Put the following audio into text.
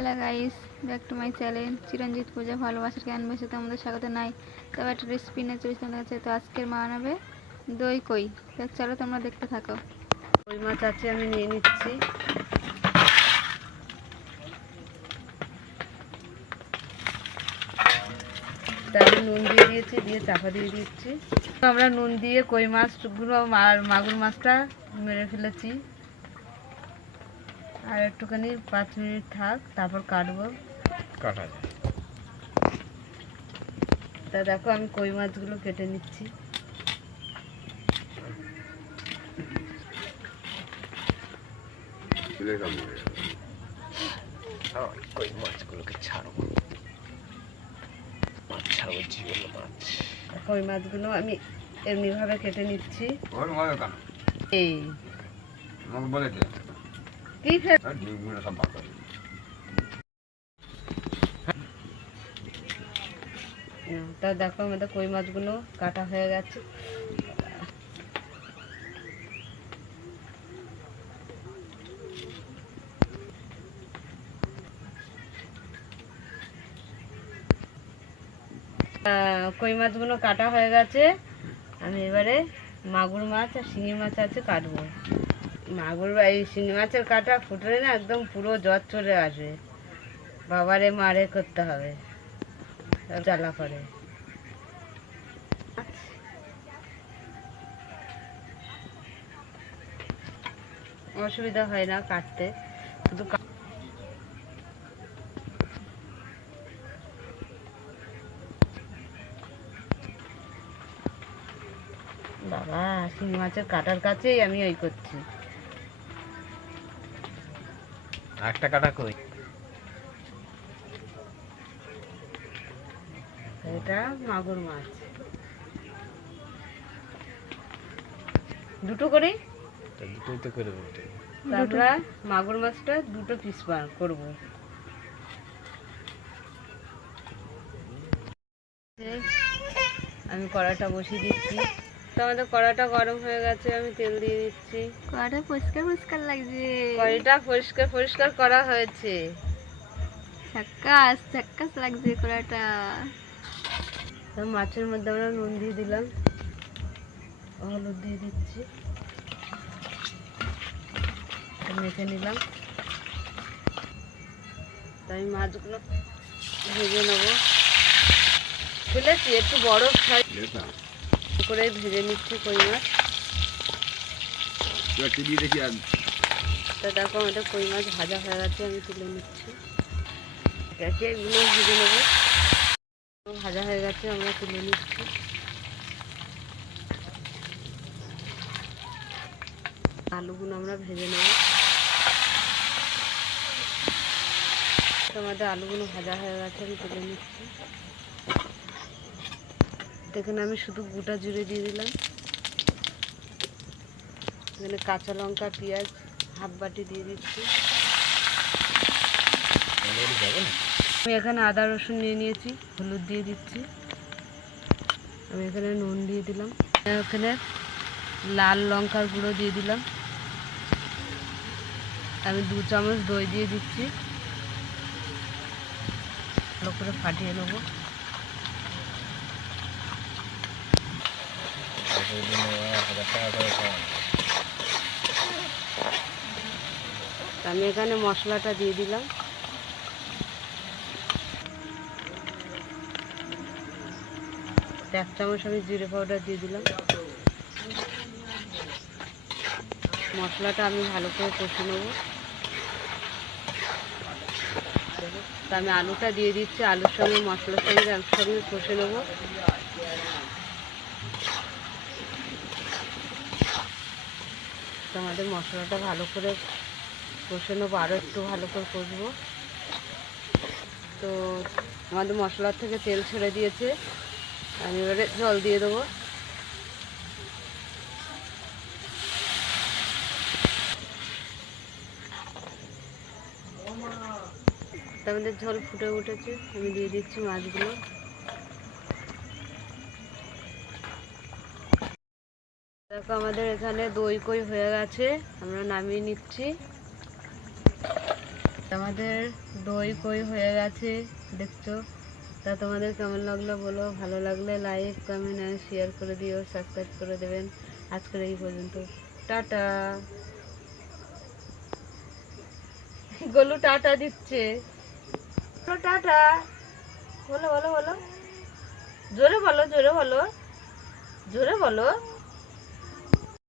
Hello guys, back to my channel Chiranjit Puja ভালোবাসার জ্ঞান বেশি তোমাদের স্বাগত। নাই তবে একটা রেসিপি নিয়ে চলে তোমাদের কাছে। তো আজকের মা বানাবে দই কই। তো চলো তোমরা দেখতে থাকো। কই মাছ আছে, আমি নিয়ে নিচ্ছি। তারপরে নুন দিয়ে দিয়েছি, দিয়ে চাপা দিয়ে দিচ্ছি। আমরা নুন দিয়ে কই মাছগুলো আর মাগুর মাছটা মেরে ফেলেছি। আর একটুখানি 5 মিনিট থাক, তারপর কাটবো। কাটা যায়। তা দেখো আমি কই মাছগুলো কেটে নিচ্ছি। কই মাছগুলোকে ছাড়বো, মাছ ছাড়বো, জীবন মাছ। কই মাছগুলো আমি এমনিভাবে কেটে নিচ্ছি। এই কি তা দেখো আমাদের কই মাছগুলো কাটা হয়ে গেছে। কই মাছগুলো কাটা হয়ে গেছে। আমি এবারে মাগুর মাছ আর শিঙি মাছ আছে কাটবো। এই শিঙি মাছের কাটা ফুটলে না একদম পুরো জ্বর চলে আসবে। বাবারে মারে করতে হবে, জ্বালা করে। অসুবিধা হয় না কাটতে, শুধু বাবা শিঙি মাছের কাটার কাছেই আমি ওই করছি। একটা কাটা কই, এটা মাগুর মাছ, দুটো করে। দুটোই তো করে বলতে আমরা মাগুর মাছটা দুটো পিস করবো। আমি কড়াটা বসিয়ে দিচ্ছি। তো আমাদের কড়াটা গরম হয়ে গেছে, আমি তেল দিয়ে দিচ্ছি। কড়াটা পরিষ্কার পরিষ্কার লাগছে। কড়াইটা পরিষ্কার পরিষ্কার করা হয়েছে। ঝাক্কাস ঝাক্কাস লাগছে কড়াটা। মাছের মধ্যে আমরা নুন দিয়ে দিলাম, হলুদ দিয়ে দিচ্ছি, মেখে নিলাম। তাই মাছগুলো ভেজে নেবো। ফেলেছি একটু বরফ করে ভেজে নিচ্ছি কই মাছ। তা দেখো আমাদের কই মাছ ভাজা হয়ে গেছে, আমি তুলে নিচ্ছি। এগুলো ভেজে নেবো। ভাজা হয়ে গেছে, আমরা তুলে নিচ্ছি। আলুগুলো আমরা ভেজে নেব। আমাদের আলুগুলো ভাজা হয়ে গেছে, আমি তুলে নিচ্ছি। দেখুন আমি শুধু গোটা জিরে দিয়ে দিলাম। এখানে কাঁচা লঙ্কা, পেঁয়াজ হাফ বাটি দিয়ে দিচ্ছি। আমি এখানে আদা রসুন নিয়ে নিয়েছি, হলুদ দিয়ে দিচ্ছি। আমি এখানে নুন দিয়ে দিলাম। এখানে লাল লঙ্কার গুঁড়ো দিয়ে দিলাম। আমি 2 চামচ দই দিয়ে দিচ্ছি। ভালো করে ফাটিয়ে নেব। আমি এখানে মশলাটা দিয়ে দিলাম। 1 চামচ আমি জিরে পাউডার দিয়ে দিলাম। মশলাটা আমি ভালো করে কষে নেব। তা আমি আলুটা দিয়ে দিচ্ছি, আলুর সঙ্গে মশলার সঙ্গে একসঙ্গে কষে নেব। তো আমাদের মশলাটা ভালো করে কষে নেবো, আরও একটু ভালো করে কষবো। তো আমাদের মশলার থেকে তেল ছেড়ে দিয়েছে, আমি এবারে জল দিয়ে দেবো। আমাদের ঝোল ফুটে উঠেছে, আমি দিয়ে দিচ্ছি মাছগুলো। দেখো আমাদের এখানে দই কই হয়ে গেছে, আমরা নামিয়ে নিচ্ছি। আমাদের দই কই হয়ে গেছে দেখছো। তা তোমাদের কেমন লাগলো বলো, ভালো লাগলে লাইক কমেন্ট আর শেয়ার করে দিও, সাবস্ক্রাইব করে দেবেন। আজকের এই পর্যন্ত, টাটা। গোলু টাটা দিচ্ছে, টাটা বলো বলো বলো, জোরে বলো জোরে বলো জোরে বলো।